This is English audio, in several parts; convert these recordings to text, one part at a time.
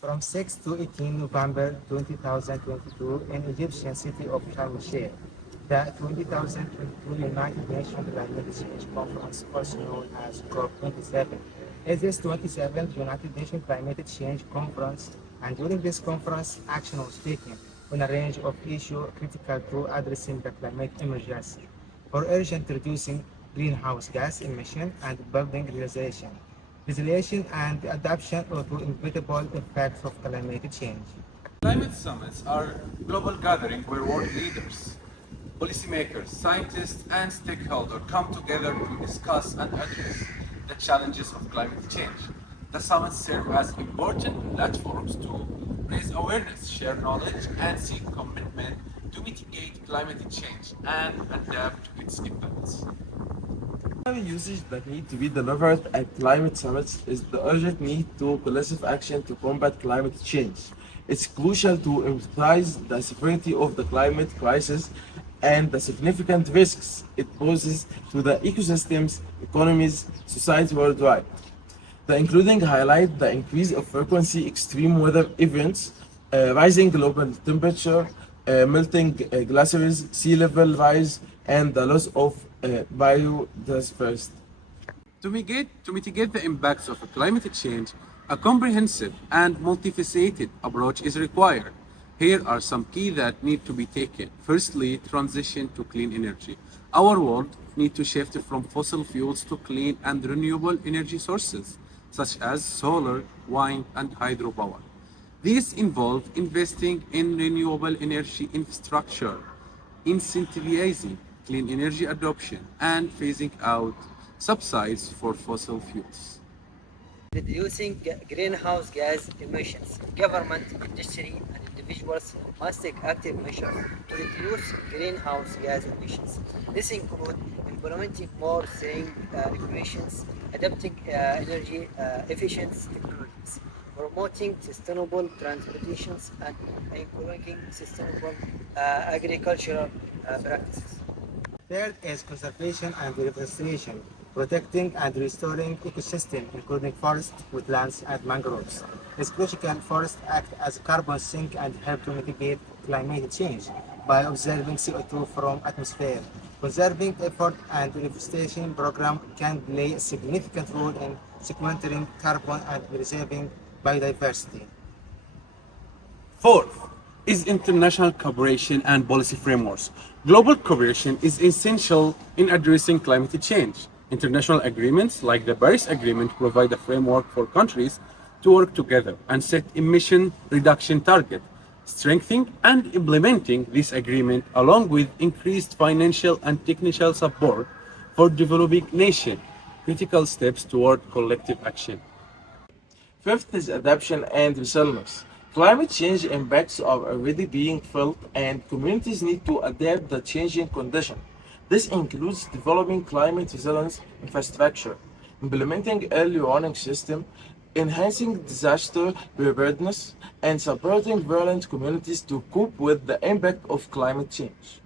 from 6 to 18 November 2022 in Egyptian city of Sharm el-Sheikh. The 2022 United Nations Climate Change Conference, also known as COP27, is this 27th United Nations Climate Change Conference, and during this conference, action was taken on a range of issues critical to addressing the climate emergency, for urgent reducing greenhouse gas emission and building resilience and adaptation to inevitable effects of climate change. Climate summits are global gatherings where world leaders, policymakers, scientists, and stakeholders come together to discuss and address the challenges of climate change. The summits serve as important platforms to raise awareness, share knowledge, and seek commitment to mitigate climate change and adapt to its impacts. Usage that need to be delivered at climate summits is the urgent need to collective action to combat climate change. It's crucial to emphasize the severity of the climate crisis and the significant risks it poses to the ecosystems, economies, society worldwide. The including highlight the increase of frequency extreme weather events, rising global temperature, melting glaciers, sea level rise, and the loss of biodiversity. To mitigate the impacts of climate change, a comprehensive and multifaceted approach is required. Here are some key that need to be taken. Firstly, transition to clean energy. Our world needs to shift from fossil fuels to clean and renewable energy sources, such as solar, wind, and hydropower. These involve investing in renewable energy infrastructure, incentivizing clean energy adoption, and phasing out subsidies for fossil fuels. Reducing greenhouse gas emissions. Government, industry, and individuals must take active measures to reduce greenhouse gas emissions. This includes implementing more stringent regulations, adopting energy efficient technologies, promoting sustainable transportations, and encouraging sustainable agricultural practices. Third is conservation and reforestation, protecting and restoring ecosystems, including forests, woodlands, and mangroves. It's crucial forests act as a carbon sink and help to mitigate climate change by absorbing CO2 from atmosphere. Conserving effort and reforestation program can play a significant role in sequestering carbon and preserving biodiversity. Fourth is international cooperation and policy frameworks. Global cooperation is essential in addressing climate change. International agreements like the Paris Agreement provide a framework for countries to work together and set emission reduction targets. Strengthening and implementing this agreement, along with increased financial and technical support for developing nations, critical steps toward collective action. Fifth is adaptation and resilience. Climate change impacts are already being felt and communities need to adapt the changing conditions. This includes developing climate resilience infrastructure, implementing early warning systems, enhancing disaster preparedness, and supporting violent communities to cope with the impact of climate change.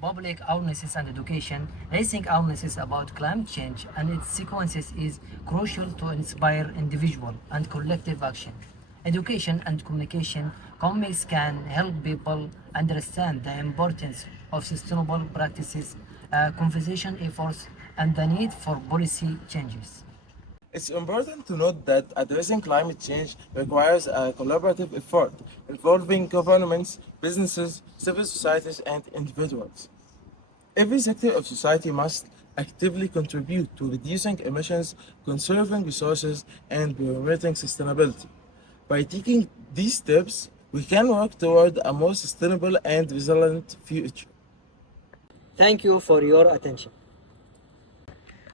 Public awareness and education. Raising awareness about climate change and its consequences is crucial to inspire individual and collective action. Education and communication comics can help people understand the importance of sustainable practices, conservation efforts, and the need for policy changes. It's important to note that addressing climate change requires a collaborative effort involving governments, businesses, civil societies, and individuals. Every sector of society must actively contribute to reducing emissions, conserving resources, and promoting sustainability. By taking these steps, we can work toward a more sustainable and resilient future. Thank you for your attention.